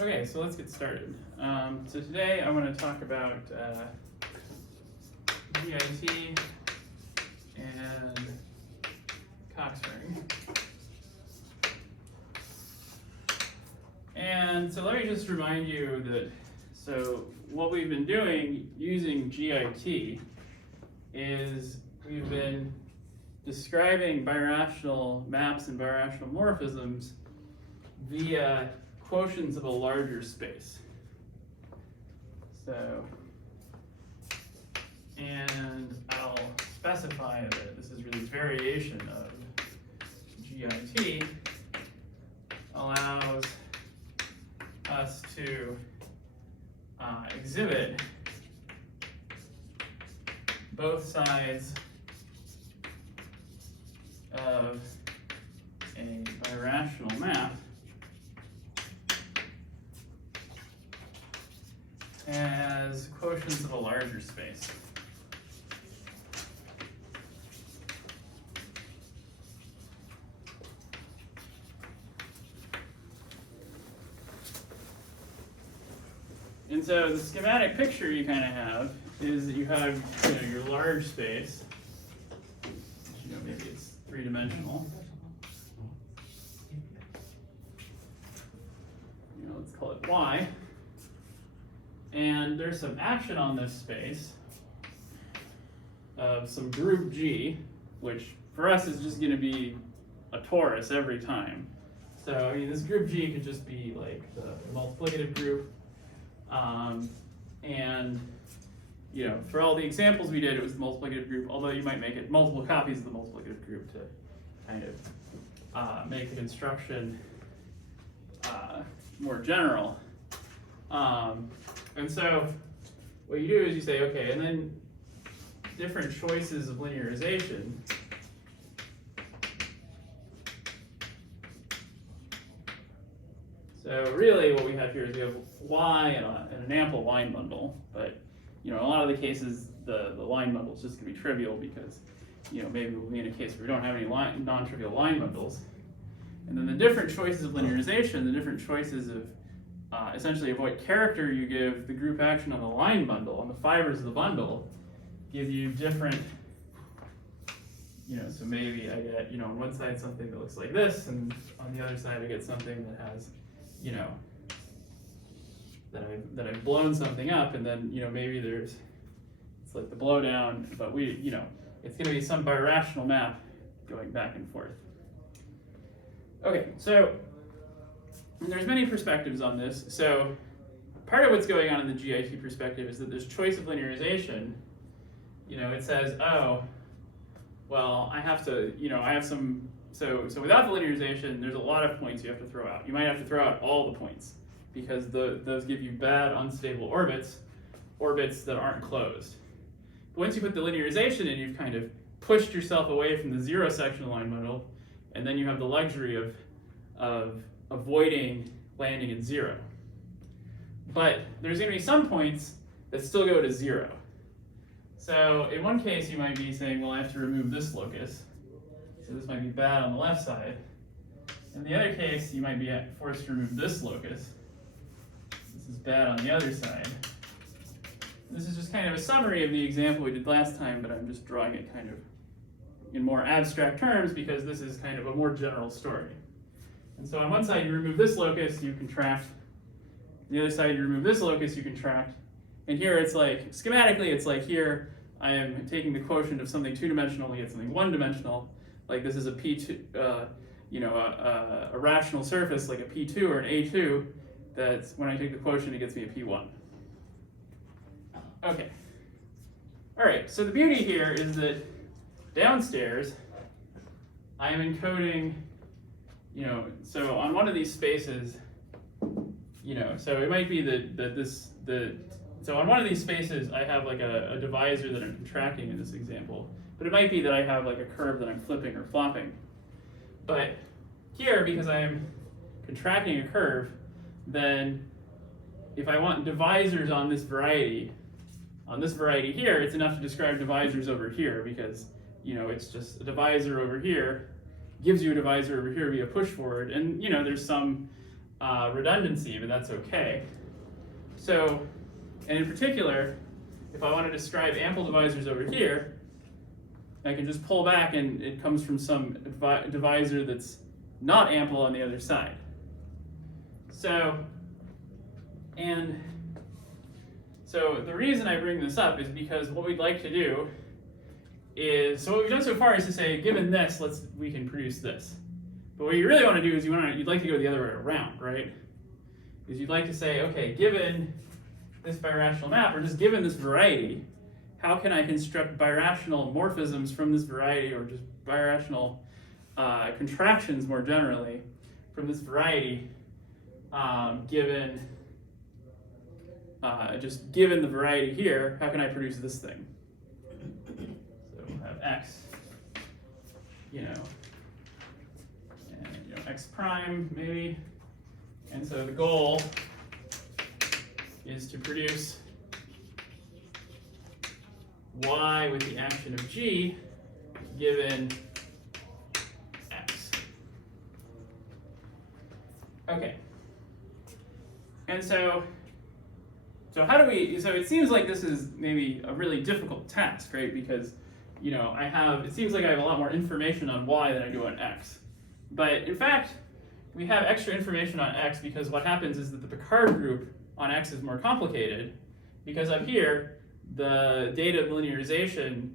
Okay, so let's get started. So today I want to talk about GIT and Cox ring. And so let me just remind you that, so what we've been doing using GIT is we've been describing birational maps and birational morphisms via quotients of a larger space. So, and I'll specify that this is really variation of GIT allows us to exhibit both sides of a birational map as quotients of a larger space. And so the schematic picture you kind of have is that you have your large space, maybe it's three-dimensional. Let's call it Y. And there's some action on this space of some group G, which for us is just going to be a torus every time. So I mean, this group G could just be like the multiplicative group. And for all the examples we did, it was the multiplicative group, although you might make it multiple copies of the multiplicative group to kind of make the construction more general. And so what you do is you say, okay, and then different choices of linearization. So really what we have here is we have Y and an ample line bundle, but in a lot of the cases the line bundle is just going to be trivial because maybe we'll be in a case where we don't have any non-trivial line bundles. And then the different choices of linearization, the different choices of essentially of what character you give the group action on the line bundle, on the fibers of the bundle, give you different, so maybe I get, on one side something that looks like this, and on the other side I get something that has, that I've blown something up, and then, maybe it's like the blowdown, but it's going to be some birational map going back and forth. Okay, so there's many perspectives on this. So part of what's going on in the GIT perspective is that there's choice of linearization. It says, oh, well, I have to, I have some, so without the linearization, there's a lot of points you have to throw out. You might have to throw out all the points because those give you bad, unstable orbits that aren't closed. But once you put the linearization in, you've kind of pushed yourself away from the zero sectional line bundle, and then you have the luxury of avoiding landing at zero. But there's going to be some points that still go to zero. So in one case, you might be saying, well, I have to remove this locus. So this might be bad on the left side. In the other case, you might be forced to remove this locus. This is bad on the other side. This is just kind of a summary of the example we did last time, but I'm just drawing it kind of in more abstract terms because this is kind of a more general story. And so on one side, you remove this locus, you contract. The other side, you remove this locus, you contract. And here it's like, schematically, it's like here, I am taking the quotient of something two-dimensional to get something one-dimensional. Like this is a P2, a rational surface like a P2 or an A2, that's when I take the quotient, it gets me a P1. Okay. All right, so the beauty here is that downstairs, I am encoding, so on one of these spaces, so it might be so on one of these spaces, I have like a divisor that I'm contracting in this example, but it might be that I have like a curve that I'm flipping or flopping. But here, because I'm contracting a curve, then if I want divisors on this variety here, it's enough to describe divisors over here because, it's just a divisor over here gives you a divisor over here via push forward. And, there's some redundancy, but that's okay. So, and in particular, if I want to describe ample divisors over here, I can just pull back and it comes from some divisor that's not ample on the other side. So the reason I bring this up is because what we'd like to do is, so what we've done so far is to say, given this, we can produce this. But what you really want to do is you'd like to go the other way around, right? Because you'd like to say, okay, given this birational map, or just given this variety, how can I construct birational morphisms from this variety, or just birational contractions more generally from this variety, given the variety here, how can I produce this thing? So we'll have x, and x prime maybe, and so the goal is to produce y with the action of g given x. Okay. And so how do we, so it seems like this is maybe a really difficult task, right? Because, it seems like I have a lot more information on y than I do on x. But in fact, we have extra information on x because what happens is that the Picard group on x is more complicated, because up here, the data of the linearization,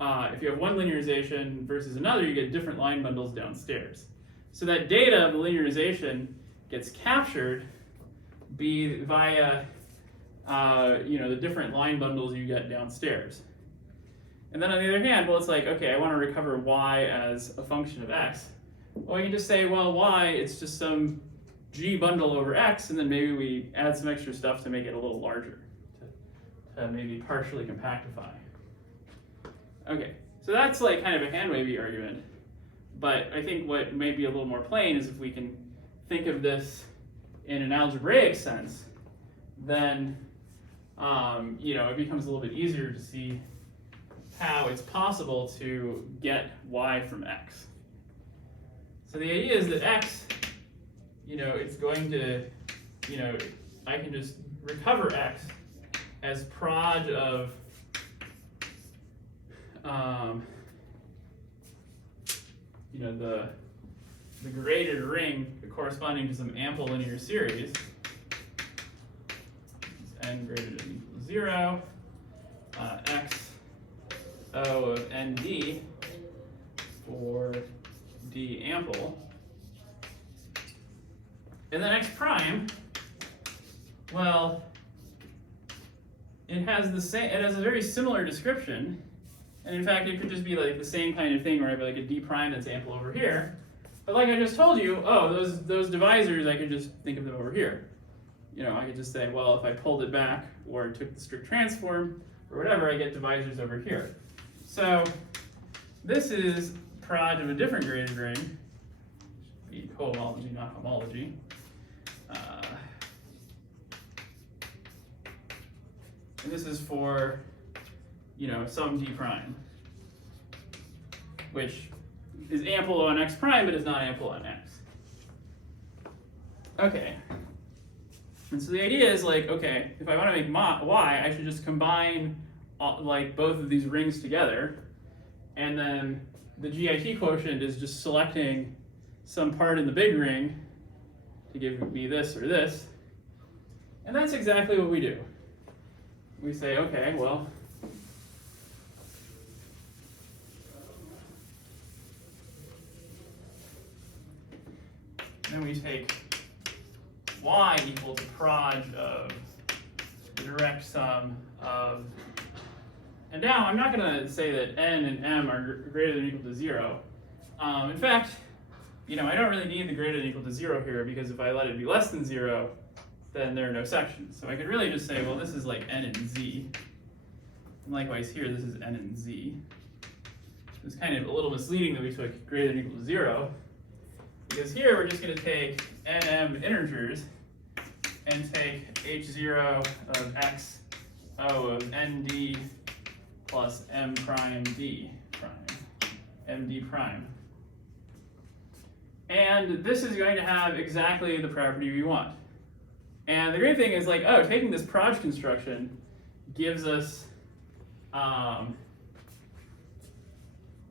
if you have one linearization versus another, you get different line bundles downstairs. So that data of the linearization gets captured via the different line bundles you get downstairs. And then on the other hand, well, it's like, okay, I want to recover y as a function of x. Well, you can just say, well, y, it's just some g bundle over x, and then maybe we add some extra stuff to make it a little larger, to maybe partially compactify. Okay, so that's like kind of a hand-wavy argument. But I think what may be a little more plain is if we can think of this in an algebraic sense, then it becomes a little bit easier to see how it's possible to get y from x. So the idea is that x, it's going to, I can just recover x as proj of the graded ring corresponding to some ample linear series, n greater than or equal to 0, x O of nd for d ample, and then x prime, well, it has a very similar description, and in fact it could just be like the same kind of thing where I have like a d prime that's ample over here. But like I just told you, those divisors, I could just think of them over here. I could just say, well, if I pulled it back or took the strict transform or whatever, I get divisors over here. So this is proj of a different graded ring, be cohomology, not homology. And this is for, some d prime, which is ample on x prime, but is not ample on x. Okay. And so the idea is like, okay, if I want to make y, I should just combine like both of these rings together, and then the GIT quotient is just selecting some part in the big ring to give me this or this. And that's exactly what we do. We say, okay, well, then we take y equal to proj of the direct sum of, and now I'm not going to say that n and m are greater than or equal to 0. In fact, I don't really need the greater than or equal to 0 here, because if I let it be less than 0, then there are no sections. So I could really just say, well, this is like n and z. And likewise here, this is n and z. It's kind of a little misleading that we took greater than or equal to 0, because here we're just going to take nm integers and take h0 of x O of nd plus m prime d prime, md prime. And this is going to have exactly the property we want. And the great thing is like, oh, taking this proj construction gives us,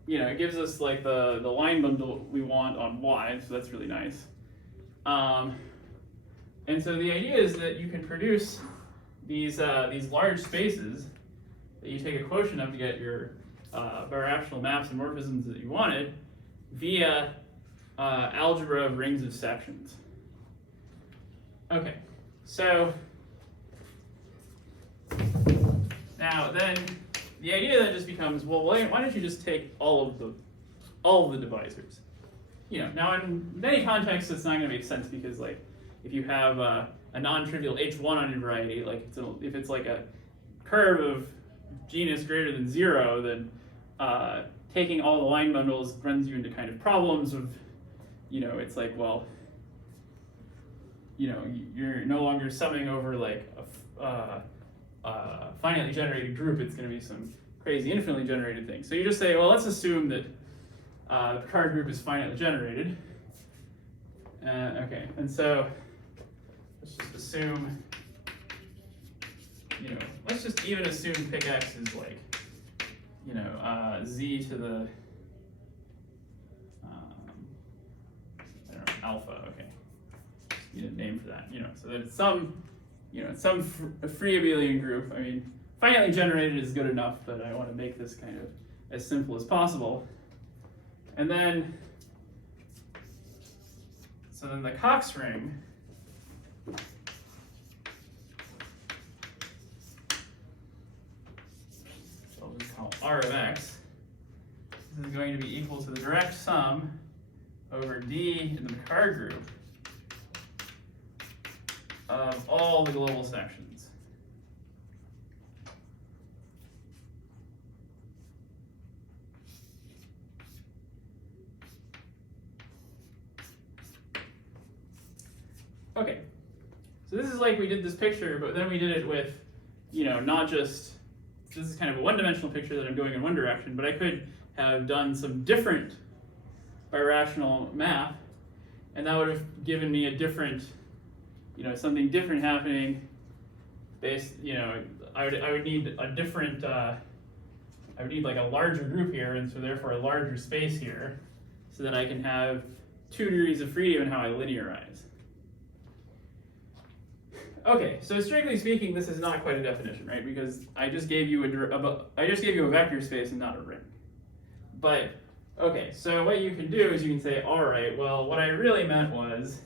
it gives us like the line bundle we want on Y, so that's really nice. And so the idea is that you can produce these large spaces that you take a quotient of to get your birational maps and morphisms that you wanted via algebra of rings of sections. Okay, so now then the idea then just becomes, well, why don't you just take all of the divisors? Now in many contexts it's not going to make sense because like if you have a non-trivial H1 on your variety, like if it's like a curve of genus greater than 0, then taking all the line bundles runs you into kind of problems of, it's like, well, you're no longer summing over like a finitely generated group. It's going to be some crazy infinitely generated thing. So you just say, well, let's assume that the Picard group is finitely generated. Okay, and so let's just assume, let's just even assume pick x is like, z to the, I don't know, alpha, okay. Just need a name for that, so that it's some, some free abelian group. I mean, finitely generated is good enough, but I want to make this kind of as simple as possible. And then, so then the Cox ring I'll just call R of x. This is going to be equal to the direct sum over D in the Picard group of all the global sections. Okay, so this is like we did this picture, but then we did it with, not just, this is kind of a one-dimensional picture that I'm going in one direction, but I could have done some different birational map, and that would have given me a different, something different happening based, I would need a different, I would need like a larger group here, and so therefore a larger space here, so that I can have 2 degrees of freedom in how I linearize. Okay, so strictly speaking, this is not quite a definition, right? Because I just gave you a vector space and not a ring. But okay, so what you can do is you can say, all right, well, what I really meant was,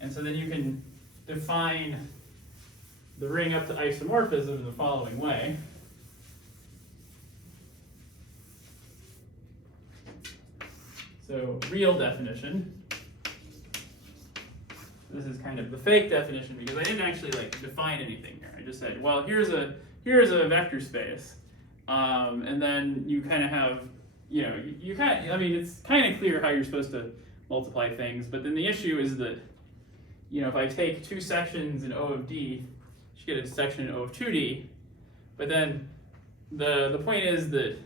and so then you can define the ring up to isomorphism in the following way. So real definition. This is kind of the fake definition because I didn't actually like define anything here. I just said, well, here's a vector space, and then you kind of have, it's kind of clear how you're supposed to multiply things. But then the issue is that, if I take 2 sections in O of D, I should get a section in O of 2D. But then the point is that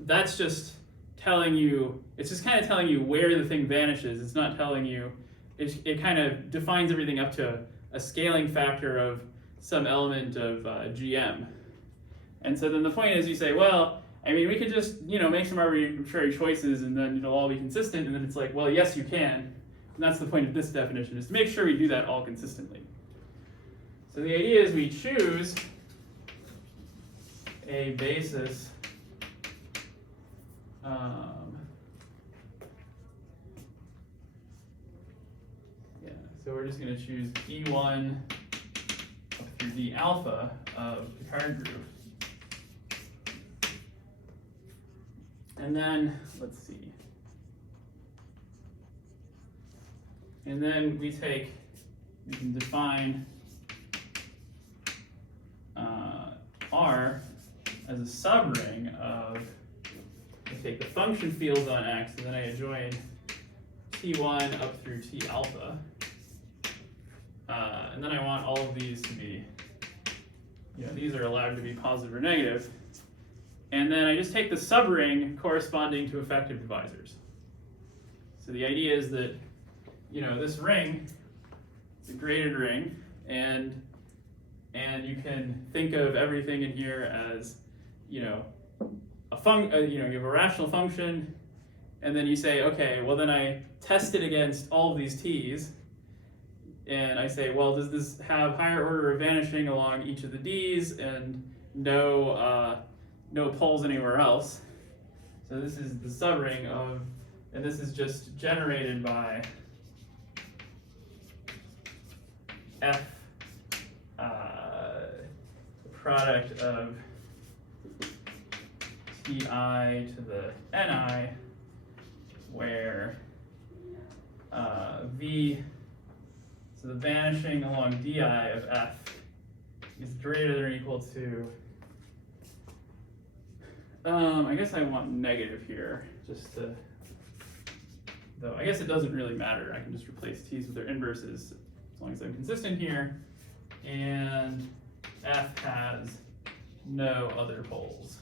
that's just telling you, it's just kind of telling you where the thing vanishes. It's not telling you, it kind of defines everything up to a scaling factor of some element of GM. And so then the point is you say, well, I mean, we could just, make some arbitrary choices and then it'll all be consistent. And then it's like, well, yes, you can. And that's the point of this definition, is to make sure we do that all consistently. So the idea is we choose a basis so we're just going to choose E1 up through D alpha of the Picard group. And then, let's see. And then we can define R as a subring of, I take the function fields on X, and then I adjoin T1 up through T alpha. And then I want all of these to be, these are allowed to be positive or negative. And then I just take the subring corresponding to effective divisors. So the idea is that, this ring is a graded ring, and you can think of everything in here as, you have a rational function, and then you say, okay, well then I test it against all of these t's, and I say, well, does this have higher order of vanishing along each of the d's and no poles anywhere else? So this is the subring of, and this is just generated by f, the product of ti to the ni, where v, so the vanishing along di of f is greater than or equal to, I guess I want negative here, just to, though I guess it doesn't really matter. I can just replace t's with their inverses as long as I'm consistent here. And f has no other poles.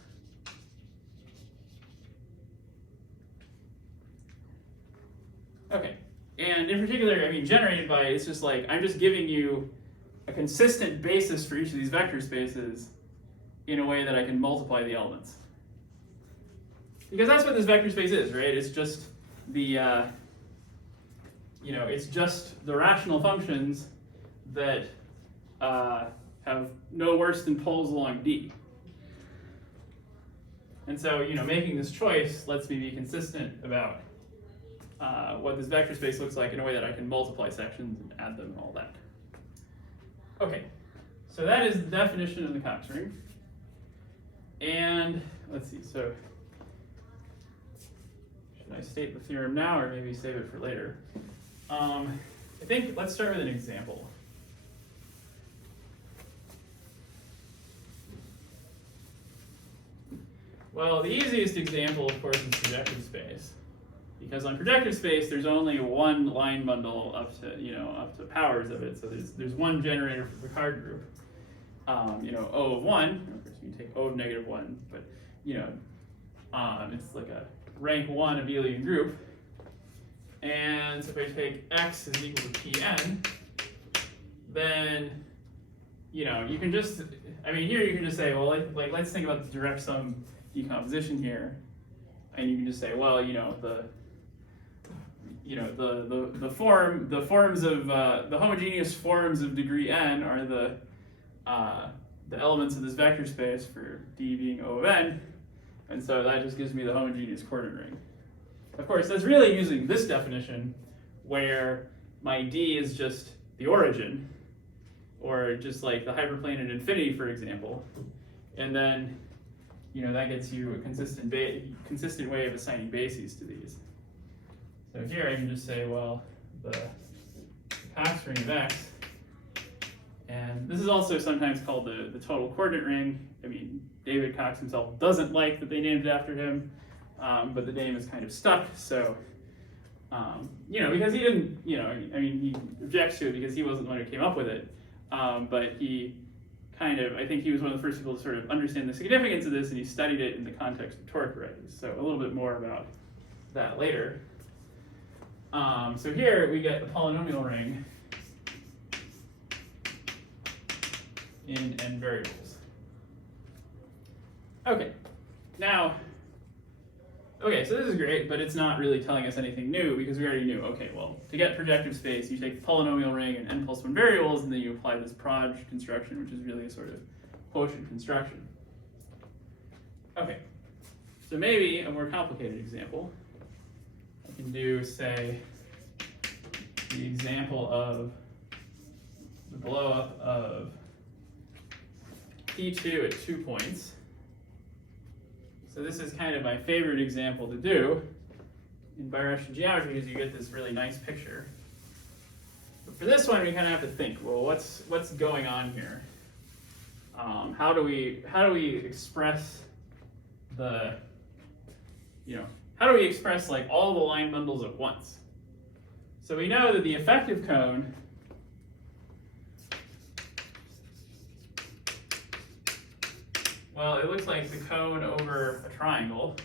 Okay, and in particular, I mean, generated by, it's just like, I'm just giving you a consistent basis for each of these vector spaces in a way that I can multiply the elements. Because that's what this vector space is, right? It's just the, it's just the rational functions that have no worse than poles along D. And so, making this choice lets me be consistent about what this vector space looks like in a way that I can multiply sections and add them and all that. Okay, so that is the definition of the Cox ring. And let's see, so should I state the theorem now or maybe save it for later? I think let's start with an example. Well, the easiest example, of course, is projective space. Because on projective space, there's only one line bundle up to powers of it. So there's one generator for the Picard group. O of 1, of course you can take O of -1, but it's like a rank 1 abelian group. And so if I take x is equal to Pn, then you can just, here you can just say, well, like let's think about the direct sum decomposition here, and you can just say, well, the forms of the homogeneous forms of degree n are the elements of this vector space for D being O of n, and so that just gives me the homogeneous coordinate ring. Of course, that's really using this definition where my D is just the origin, or just like the hyperplane at infinity, for example, and then that gets you a consistent way of assigning bases to these. So here I can just say, well, the Cox ring of x, and this is also sometimes called the total coordinate ring. David Cox himself doesn't like that they named it after him, but the name is kind of stuck. So, because he didn't, he objects to it because he wasn't the one who came up with it, but he I think he was one of the first people to sort of understand the significance of this, and he studied it in the context of toric rings. So a little bit more about that later. So here we get the polynomial ring in n variables. Okay, so this is great, but it's not really telling us anything new because we already knew, okay, well, to get projective space, you take the polynomial ring and n+1 variables, and then you apply this proj construction, which is really a sort of quotient construction. Okay, so maybe a more complicated example. I can do, say, the example of the blow-up of P2 at 2 points. So this is kind of my favorite example to do in birational geometry because you get this really nice picture. But for this one, we kind of have to think, well, what's going on here? How do we express the, how do we express like all the line bundles at once? So we know that the effective cone it looks like the cone over a triangle.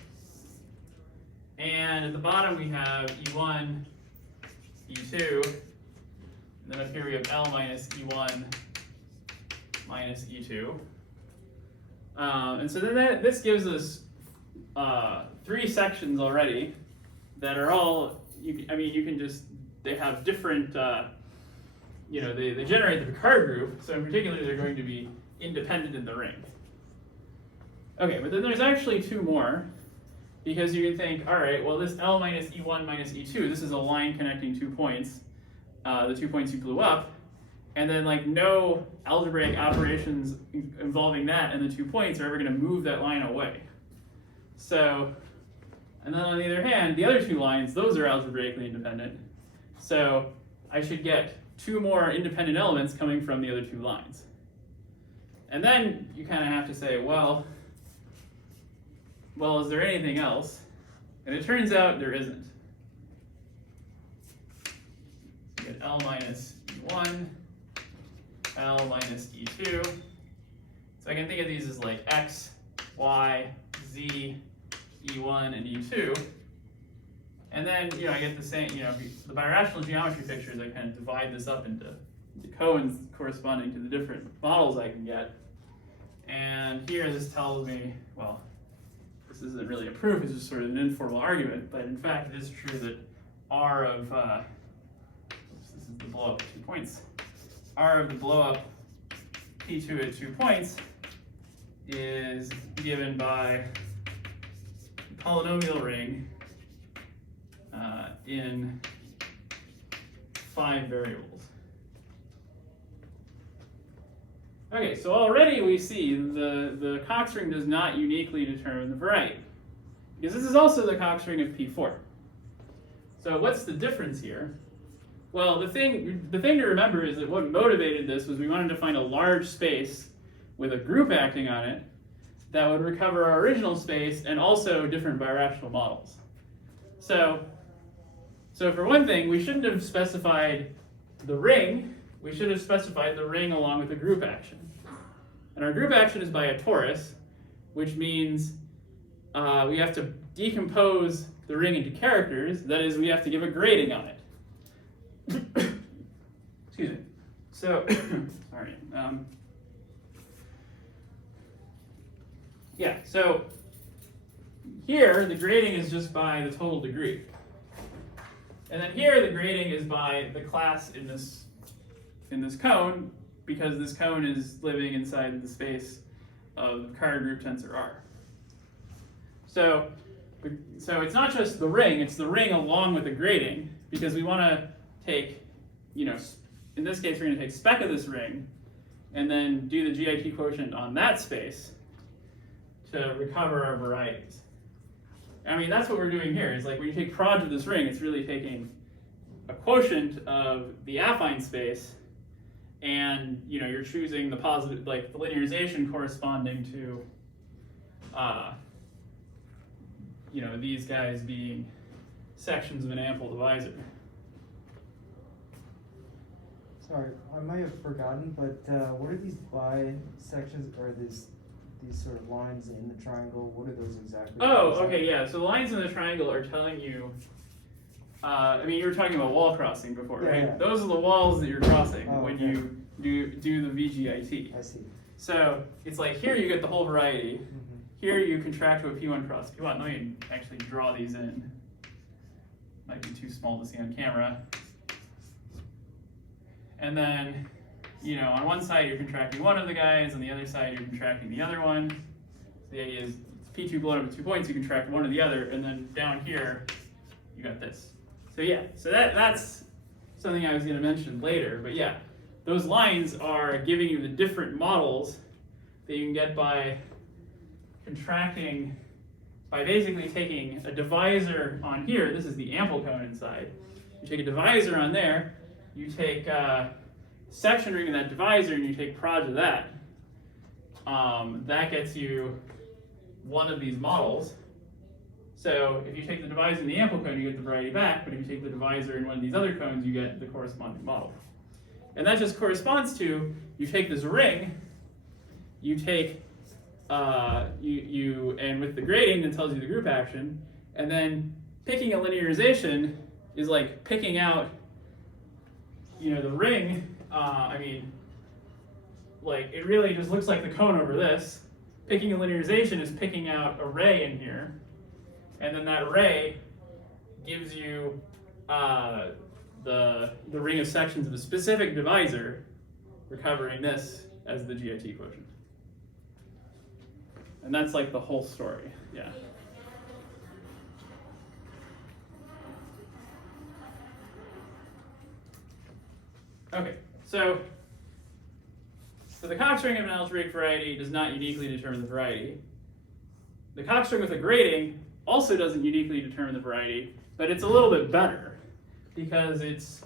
And at the bottom we have E1, E2, and then up here we have L minus E1 minus E2. And so then this gives us 3 sections already that are all, they have different, they generate the Picard group, so in particular they're going to be independent in the ring. Okay, but then there's actually 2 more, because you can think, all right, well this L minus E1 minus E2, this is a line connecting 2 points, the 2 points you blew up, and then like no algebraic operations involving that and the 2 points are ever going to move that line away. So, and then on the other hand, the other 2 lines, those are algebraically independent. So I should get 2 more independent elements coming from the other 2 lines. And then you kind of have to say, well, is there anything else? And it turns out there isn't. You get L minus E1, L minus E2. So I can think of these as like X, Y, Z, E1, and E2. And then, I get the same, the birational geometry pictures, I kind of divide this up into the cones corresponding to the different models I can get. And here this tells me, well, this isn't really a proof, it's just sort of an informal argument, but in fact it is true that R of, this is the blow up at 2 points, R of the blow up P2 at 2 points is given by the polynomial ring in 5 variables. Okay, so already we see the Cox ring does not uniquely determine the variety, because this is also the Cox ring of P4. So what's the difference here? Well, the thing to remember is that what motivated this was we wanted to find a large space with a group acting on it that would recover our original space and also different birational models. So for one thing, we shouldn't have specified the ring. We should have specified the ring along with the group action. And our group action is by a torus, which means we have to decompose the ring into characters. That is, we have to give a grading on it. Excuse me. So, sorry. Yeah, so here the grading is just by the total degree. And then here the grading is by the class in this cone, because this cone is living inside the space of the Picard group tensor R. So it's not just the ring, it's the ring along with the grading, because we want to take, in this case we're going to take spec of this ring and then do the GIT quotient on that space to recover our varieties. I mean, that's what we're doing here. Is like when you take proj of this ring, it's really taking a quotient of the affine space, and you're choosing the positive, like the linearization corresponding to, these guys being sections of an ample divisor. Sorry, I might have forgotten, but what are these bisections, or these sort of lines in the triangle? What are those exactly? Oh, okay, yeah. So the lines in the triangle are telling you. You were talking about wall crossing before, right? Yeah. Those are the walls that you're crossing when okay. you do the VGIT. I see. So it's like here you get the whole variety. Mm-hmm. Here you contract to a P1 cross P1. Let me actually draw these in. Might be too small to see on camera. And then, on one side you're contracting one of the guys, on the other side you're contracting the other one. So the idea is it's P2 blown up at 2 points, you contract one or the other, and then down here you got this. So yeah, so that's something I was going to mention later, but yeah, those lines are giving you the different models that you can get by contracting, by basically taking a divisor on here. This is the ample cone inside. You take a divisor on there, you take section ring of that divisor, and you take proj of that. That gets you one of these models. So if you take the divisor in the ample cone, you get the variety back, but if you take the divisor in one of these other cones, you get the corresponding model. And that just corresponds to, you take this ring, you take, and with the grading that tells you the group action, and then picking a linearization is like picking out, the ring. Like it really just looks like the cone over this. Picking a linearization is picking out a ray in here, and then that ray gives you the ring of sections of a specific divisor, recovering this as the GIT quotient. And that's like the whole story, yeah. Okay, so the Cox ring of an algebraic variety does not uniquely determine the variety. The Cox ring with a grading also doesn't uniquely determine the variety, but it's a little bit better because it's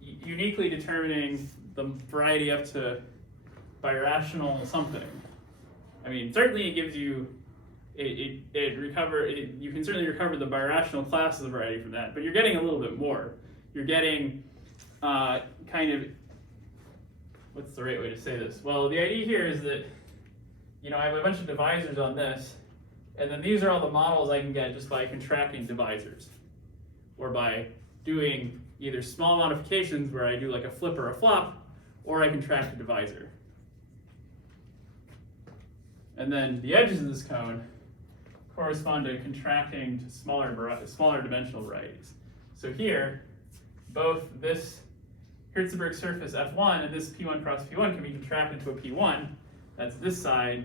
uniquely determining the variety up to birational something. I mean, certainly it gives you, you can certainly recover the birational class of the variety from that, but you're getting a little bit more. You're getting kind of, what's the right way to say this? Well, the idea here is that, I have a bunch of divisors on this, and then these are all the models I can get just by contracting divisors, or by doing either small modifications where I do like a flip or a flop, or I contract a divisor. And then the edges of this cone correspond to contracting to smaller dimensional varieties. So here, both this Hertzberg surface F1 and this P1 cross P1 can be contracted to a P1. That's this side,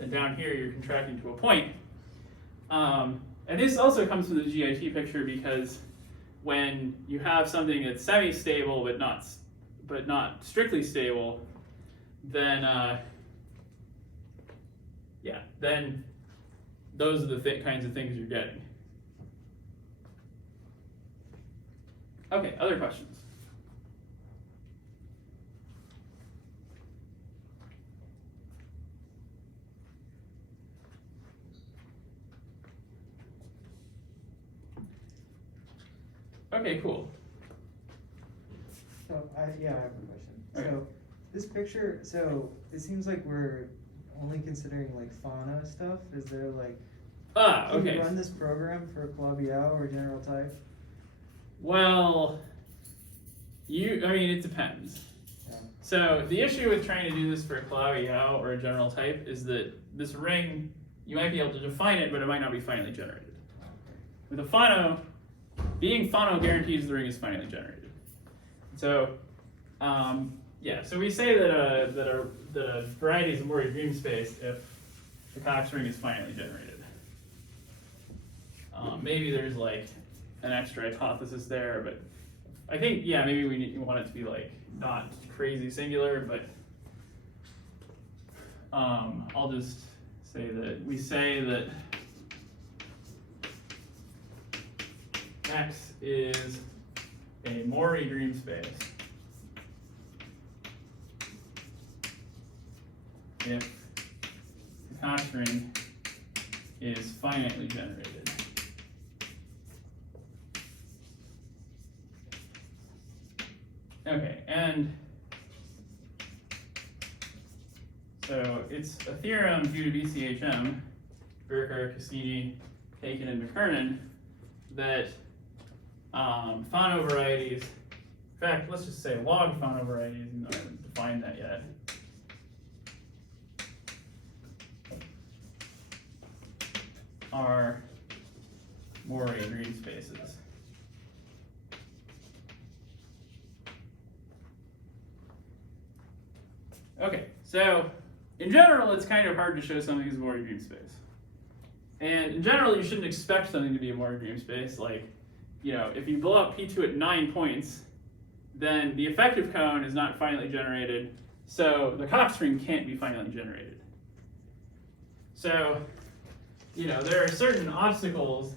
and down here you're contracting to a point. And this also comes from the GIT picture because when you have something that's semi-stable but not strictly stable, then then those are the kinds of things you're getting. Okay, other questions? Okay, cool. So I have a question. Okay. So this picture, it seems like we're only considering like fauna stuff. Is there like, can okay. you run this program for Claude-Biot or general type? Well, it depends. Yeah. So the issue with trying to do this for a Claude-Biot or a general type is that this ring, you might be able to define it, but it might not be finally generated. With a Fano, being Fano guarantees the ring is finally generated. So, so we say that a variety is a Morey dream space if the Cox ring is finally generated. Maybe there's like an extra hypothesis there, but I think, maybe we want it to be like not crazy singular, but I'll just say that we say that X is a Morey dream space if the Cox ring is finitely generated. Okay, and so it's a theorem due to BCHM, Birker, Cassini, Taken, and McKernan, that Fano varieties, in fact, let's just say log Fano varieties, even though I haven't defined that yet. Are Morey dream spaces. Okay, so in general, it's kind of hard to show something is a Morey dream space. And in general, you shouldn't expect something to be a Morey dream space. Like, if you blow up P2 at 9 points, then the effective cone is not finally generated, so the Cox ring can't be finally generated. So, there are certain obstacles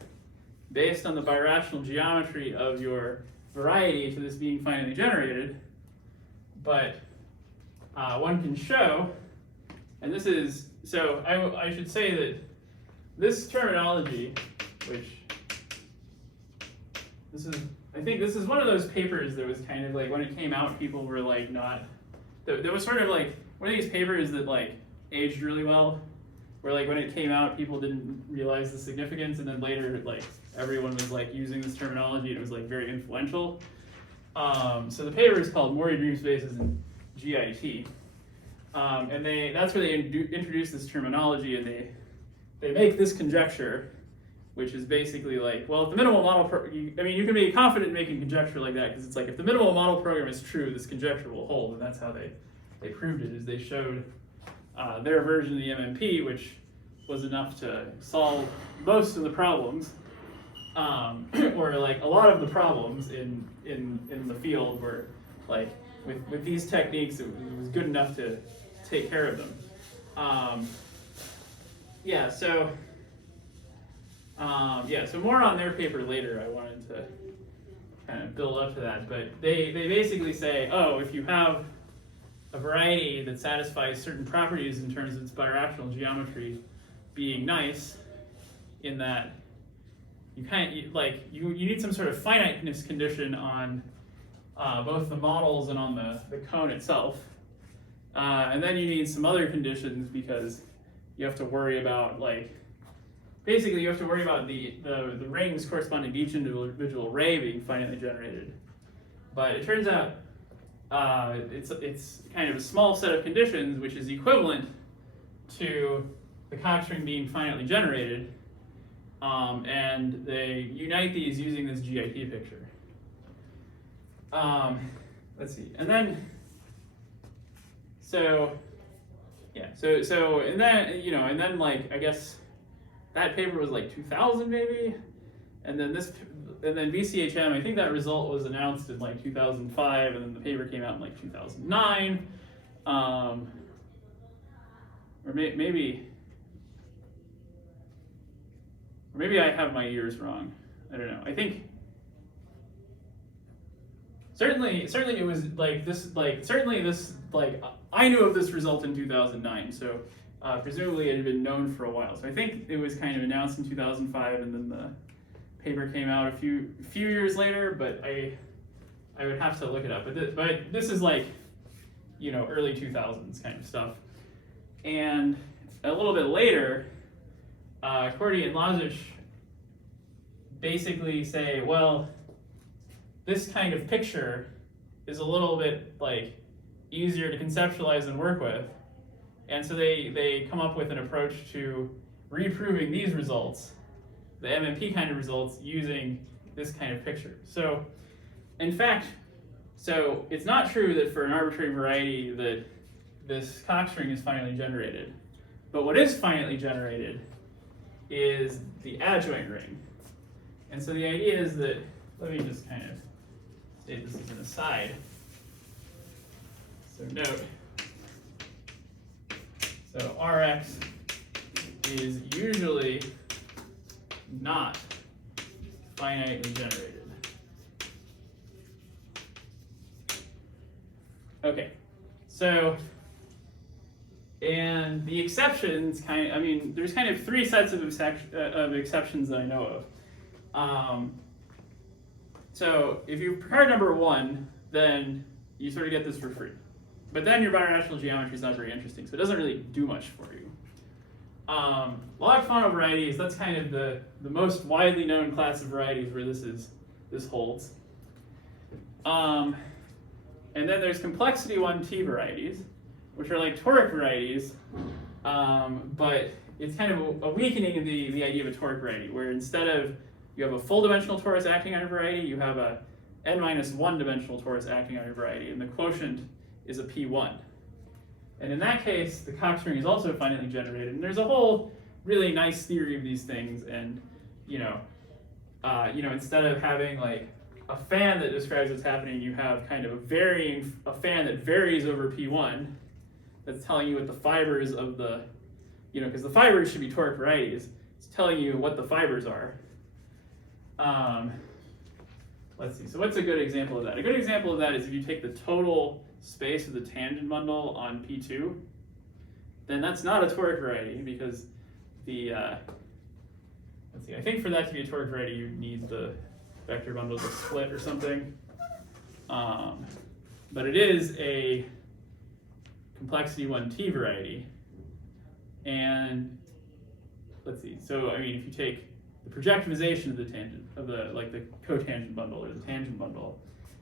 based on the birational geometry of your variety to this being finally generated, but one can show, and this is, so I should say that this terminology, which I think this is one of those papers that was kind of like, when it came out, people were like there was sort of like one of these papers that like aged really well, where like when it came out, people didn't realize the significance, and then later like everyone was like using this terminology, and it was like very influential. So the paper is called Mori Dream Spaces in GIT, and that's where they introduce this terminology, and they make this conjecture, which is basically like, well, if the minimal model, you can be confident in making conjecture like that, because it's like, if the minimal model program is true, this conjecture will hold, and that's how they proved it, is they showed their version of the MMP, which was enough to solve most of the problems, or like a lot of the problems in the field were like, with these techniques, it was good enough to take care of them. So more on their paper later. I wanted to kind of build up to that, but they basically say, oh, if you have a variety that satisfies certain properties in terms of its birational geometry being nice, in that you need some sort of finiteness condition on both the models and on the cone itself, and then you need some other conditions, because you have to worry about basically you have to worry about the rings corresponding to each individual ray being finitely generated. But it turns out it's kind of a small set of conditions which is equivalent to the Cox ring being finitely generated, and they unite these using this GIT picture. Let's see, and then and then like, I guess that paper was like 2000 maybe, and then BCHM, I think that result was announced in like 2005, and then the paper came out in like 2009, or maybe I have my years wrong. I don't know. I think certainly it was like this, I knew of this result in 2009, so presumably it had been known for a while. So I think it was kind of announced in 2005, and then the paper came out a few years later, but I would have to look it up. But this is like, early 2000s kind of stuff. And a little bit later, Cordy and Lazic basically say, well, this kind of picture is a little bit like easier to conceptualize and work with. And so they come up with an approach to reproving these results, the MMP kind of results, using this kind of picture. So in fact, it's not true that for an arbitrary variety that this Cox ring is finitely generated. But what is finitely generated is the adjoint ring. And so the idea is that, let me just kind of state this as an aside. So note, so Rx is usually not finitely generated. Okay, so, and the exceptions there's kind of three sets of exceptions that I know of. So if you card number one, then you sort of get this for free. But then your birational geometry is not very interesting, so it doesn't really do much for you. Log faunal varieties, that's kind of the most widely known class of varieties where this holds. And then there's complexity 1T varieties, which are like toric varieties, but it's kind of a weakening of the idea of a toric variety, where instead of you have a full dimensional torus acting on your variety, you have a n-1 dimensional torus acting on your variety, and the quotient is a P1. And in that case, the Cox ring is also finitely generated, and there's a whole really nice theory of these things. And instead of having like a fan that describes what's happening, you have kind of a fan that varies over P1, that's telling you what the fibers of the, because the fibers should be toric varieties. It's telling you what the fibers are. Let's see. So what's a good example of that? A good example of that is if you take the total space of the tangent bundle on P2, then that's not a toric variety, because the, let's see, I think for that to be a toric variety, you need the vector bundle to split or something. But it is a complexity 1T variety. And let's see. So I mean, if you take the projectivization of the tangent, of the cotangent bundle or the tangent bundle,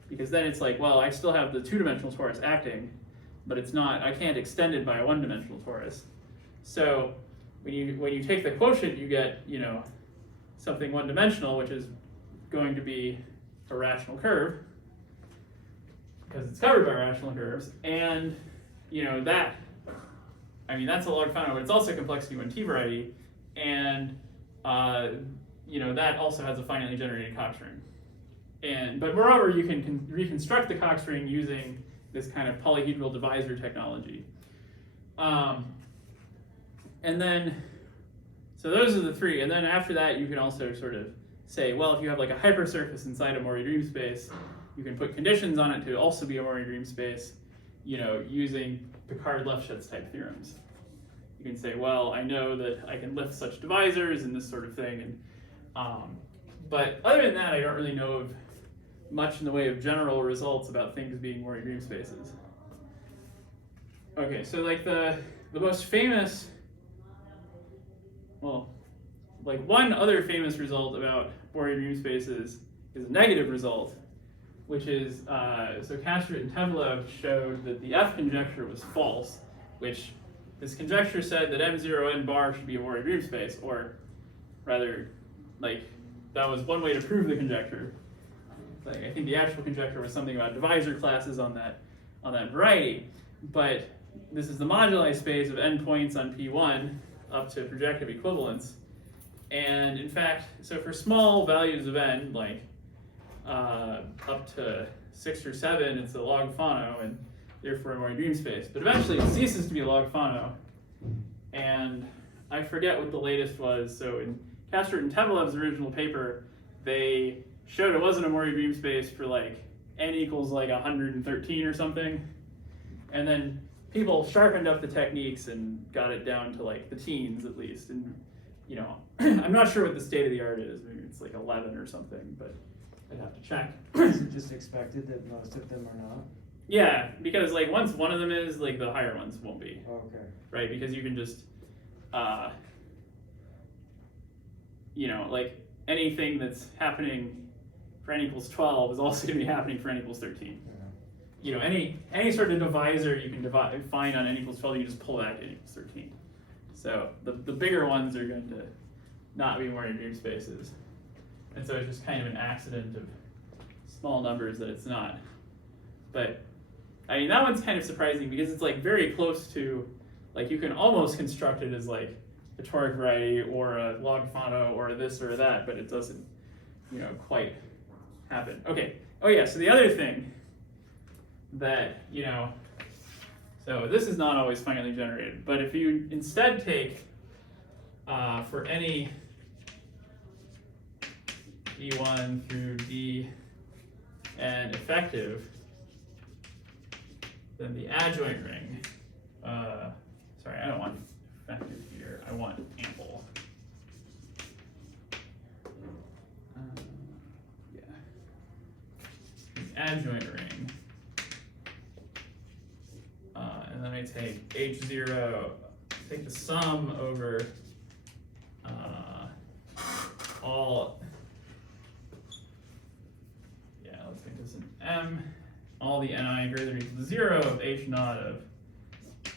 because then it's like, well, I still have the two-dimensional torus acting, but it's not, I can't extend it by a one-dimensional torus. So when you take the quotient, you get, you know, something one-dimensional, which is going to be a rational curve, because it's covered by rational curves, and you know that, I mean, that's a log Fano, but it's also complexity 1T variety, and you know, that also has a finitely generated Cox ring. But moreover, you can reconstruct the Cox ring using this kind of polyhedral divisor technology. And then, so those are the three. And then after that, you can also sort of say, well, if you have like a hypersurface inside a Mori dream space, you can put conditions on it to also be a Mori dream space, you know, using Picard-Lefschetz type theorems. You can say, well, I know that I can lift such divisors and this sort of thing. And but other than that, I don't really know of much in the way of general results about things being Mori dream spaces. Okay, so like the most famous, well, like one other famous result about Mori dream spaces is a negative result, which is, so Kastrat and Tevelev showed that the F conjecture was false, which this conjecture said that M0 n bar should be a Mori dream space, or rather, like, that was one way to prove the conjecture. Like, I think the actual conjecture was something about divisor classes on that variety, but this is the moduli space of n points on P1 up to projective equivalence. And in fact, so for small values of n, like up to 6 or 7, it's a log Fano, and therefore a Mori dream space. But eventually it ceases to be a log Fano, and I forget what the latest was. So in Kastrat and Tevelev's original paper, they showed it wasn't a Mori dream space for like n equals like 113 or something, and then people sharpened up the techniques and got it down to like the teens at least. And you know, I'm not sure what the state of the art is. Maybe it's like 11 or something, but I'd have to check. Is it just expected that most of them are not? Yeah, because like once one of them is, like the higher ones won't be. Okay. Right, because you can just, you know, like anything that's happening for n equals 12 is also going to be happening for n equals 13. Yeah. You know, any sort of divisor you can find on n equals 12, you can just pull back to n equals 13. So the bigger ones are going to not be Mori dream spaces. And so it's just kind of an accident of small numbers that it's not. But I mean, that one's kind of surprising because it's like very close to, like you can almost construct it as like a toric variety or a log Fano or this or that, but it doesn't, you know, quite happen. Okay. Oh yeah. So the other thing that, you know, so this is not always finitely generated, but if you instead take for any D1 through D and effective, then the adjoint ring, sorry, I don't want effective here, I want ample. Yeah. The adjoint ring. And then I take H0, take the sum over all, yeah, let's make this an M, all the ni greater than or equal to 0 of H naught of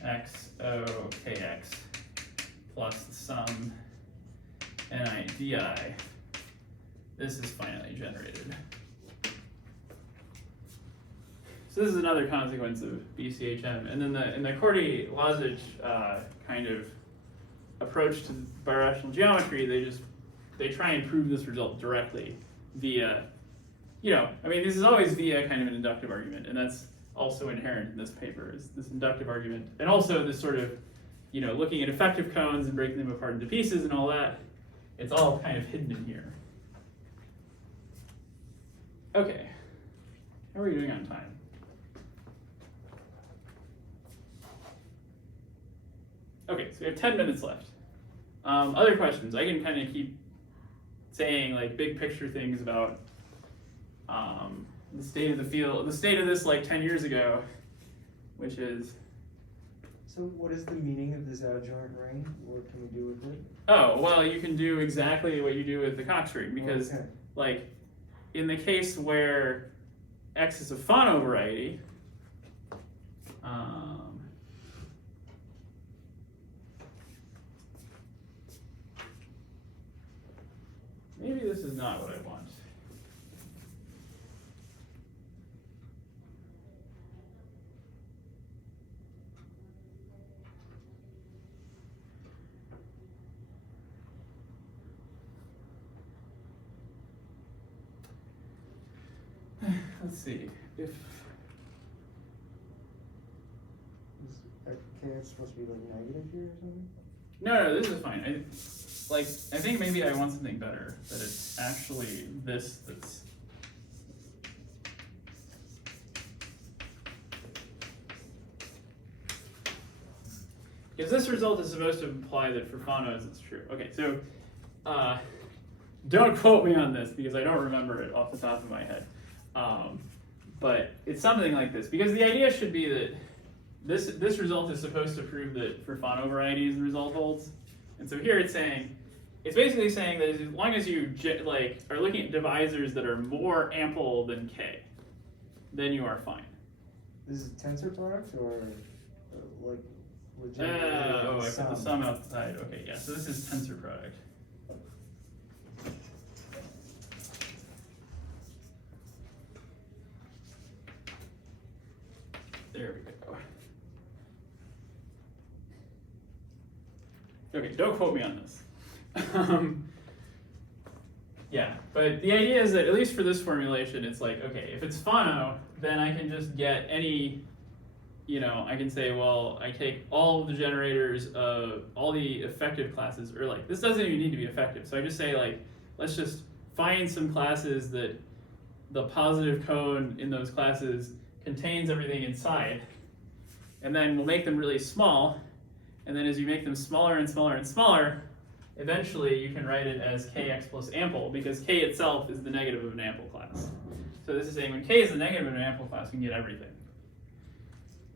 X O Kx plus the sum ni di. This is finitely generated. So this is another consequence of BCHM. And then in the Cordy-Lazich kind of approach to birational geometry, they try and prove this result directly via, you know, I mean, this is always via kind of an inductive argument, and that's also inherent in this paper, is this inductive argument. And also this sort of, you know, looking at effective cones and breaking them apart into pieces and all that, it's all kind of hidden in here. Okay, how are we doing on time? Okay, so we have 10 minutes left. Other questions? I can kind of keep saying like big picture things about the state of the field, the state of this like 10 years ago, which is So what is the meaning of this adjoint ring? What can we do with it? Oh, well, you can do exactly what you do with the Cox ring, because Okay. like in the case where X is a Fano variety, maybe this is not what I want. Let's see if Is KX supposed to be like negative here or something? no, this is fine. I think maybe I want something better, that it's actually this that's. Because this result is supposed to imply that for Fanos it's true. Okay, so don't quote me on this because I don't remember it off the top of my head. But it's something like this, because the idea should be that this result is supposed to prove that for Fano varieties the result holds. And so here it's basically saying that as long as you are looking at divisors that are more ample than K, then you are fine. This is tensor product or like legitimately I put sum? the sum outside. Okay, yeah, so this is tensor product. There we go. Okay, don't quote me on this. Yeah, but the idea is that at least for this formulation, it's like, okay, if it's Fano, then I can just get any, I can say, well, I take all of the generators of all the effective classes, or like, this doesn't even need to be effective. So I just say like, let's just find some classes that the positive cone in those classes contains everything inside, and then we'll make them really small, and then as you make them smaller and smaller and smaller, eventually you can write it as kx plus ample, because k itself is the negative of an ample class. So this is saying when k is the negative of an ample class, we can get everything.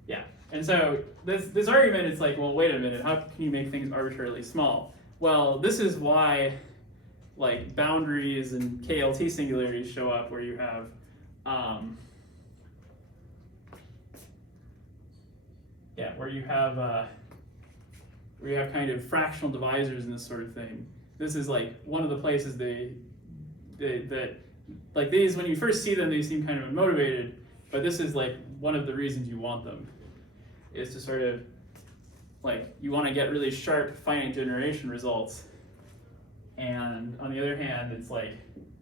Yeah, and so this argument is like, well, wait a minute, how can you make things arbitrarily small? Well, this is why like boundaries and KLT singularities show up, where you have where you have kind of fractional divisors and this sort of thing. This is like one of the places that like these, when you first see them, they seem kind of unmotivated, but this is like one of the reasons you want them, is to sort of like, you want to get really sharp finite generation results. And on the other hand, it's like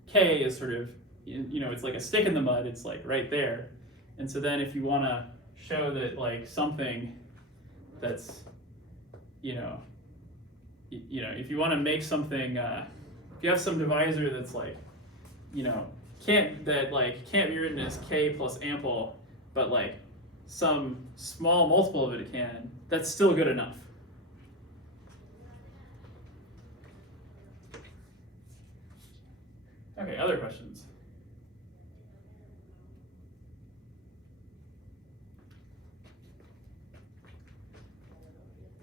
K is sort of, it's like a stick in the mud, it's like right there. And so then if you want to show that like something that's, if you want to make something, if you have some divisor that's like, can't be written as K plus ample, but like some small multiple of it can, that's still good enough. Okay, other questions?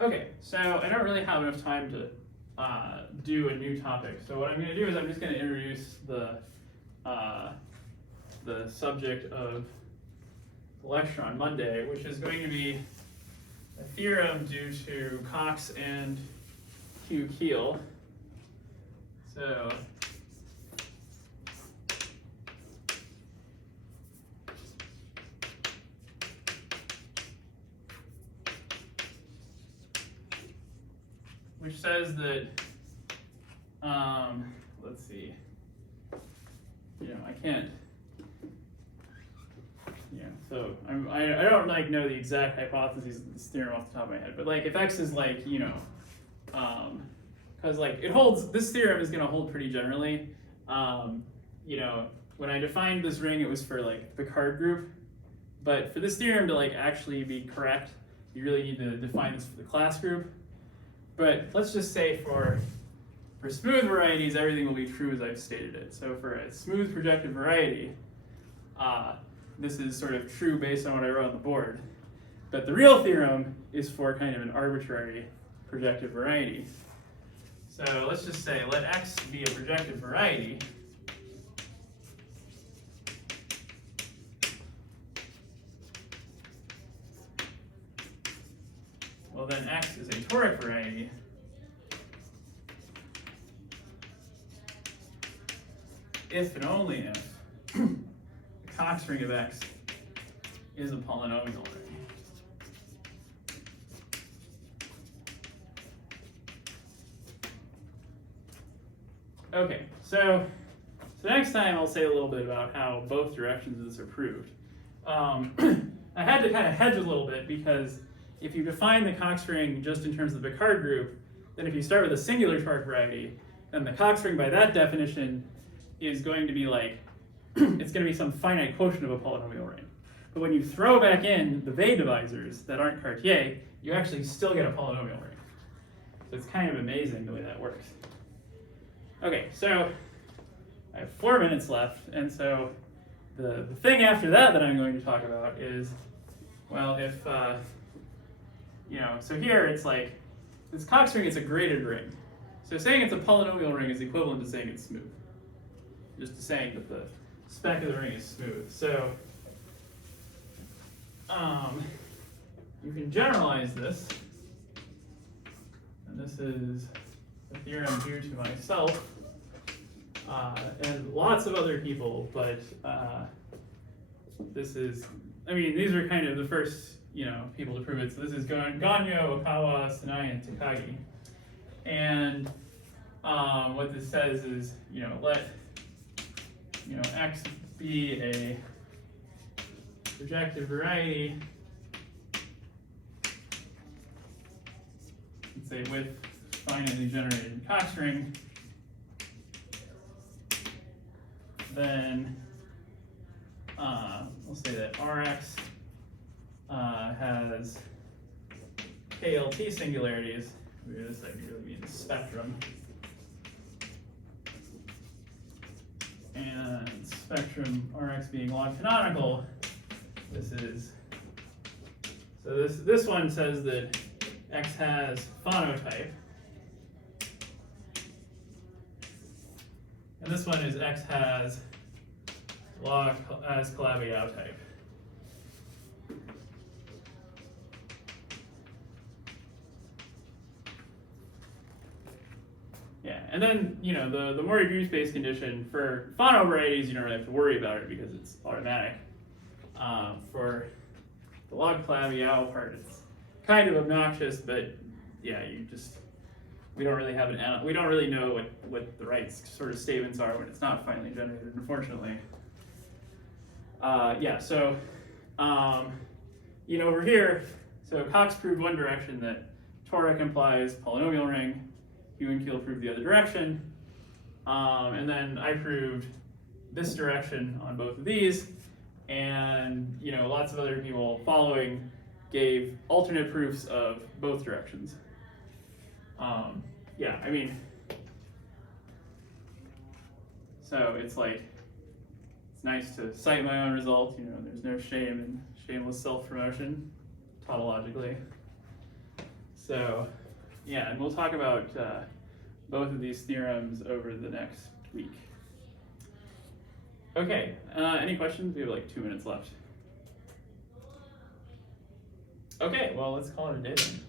Okay, so I don't really have enough time to do a new topic. So what I'm going to do is I'm just going to introduce the subject of the lecture on Monday, which is going to be a theorem due to Cox and Q Keel. So which says that, let's see, I can't, so I don't like know the exact hypotheses of this theorem off the top of my head, but like if X is like, because like it holds, this theorem is going to hold pretty generally. When I defined this ring, it was for like the card group, but for this theorem to like actually be correct, you really need to define this for the class group. But let's just say for smooth varieties, everything will be true as I've stated it. So for a smooth projective variety, this is sort of true based on what I wrote on the board. But the real theorem is for kind of an arbitrary projective variety. So let's just say let X be a projective variety. Well, then X is a toric variety. If and only if the Cox ring of X is a polynomial ring. Okay, so next time I'll say a little bit about how both directions of this are proved. I had to kind of hedge a little bit because if you define the Cox ring just in terms of the Picard group, then if you start with a singular toric variety, then the Cox ring by that definition is going to be like, it's going to be some finite quotient of a polynomial ring. But when you throw back in the Weil divisors that aren't Cartier, you actually still get a polynomial ring. So it's kind of amazing the way that works. Okay, so I have 4 minutes left, and so the thing after that I'm going to talk about is, well, if, so here it's like, this Cox ring is a graded ring. So saying it's a polynomial ring is equivalent to saying it's smooth. Just to saying that the spec of the ring is smooth. So you can generalize this, and this is a theorem due to myself and lots of other people, but this is, I mean, these are kind of the first, people to prove it. So this is Ganyo, Okawa, Sanai, and Takagi. And what this says is, let X be a projective variety, let's say with finitely generated Cox ring, then we'll say that Rx has KLT singularities. This really means spectrum. And spectrum Rx being log canonical, this one says that X has phonotype. And this one is X has log as Calabi-Yau type. Yeah, and then, the Morey-Drew-Space condition for phono varieties, you don't really have to worry about it because it's automatic. For the log Calabi-Yau part, it's kind of obnoxious, but yeah, we don't really have we don't really know what the right sort of statements are when it's not finally generated, unfortunately. So over here, so Cox proved one direction that toric implies polynomial ring. Hugh and Keel proved the other direction, and then I proved this direction on both of these, and lots of other people following gave alternate proofs of both directions. So it's like, it's nice to cite my own result, there's no shame in shameless self-promotion, tautologically. So, yeah, and we'll talk about both of these theorems over the next week. Okay, any questions? We have like 2 minutes left. Okay, well, let's call it a day then.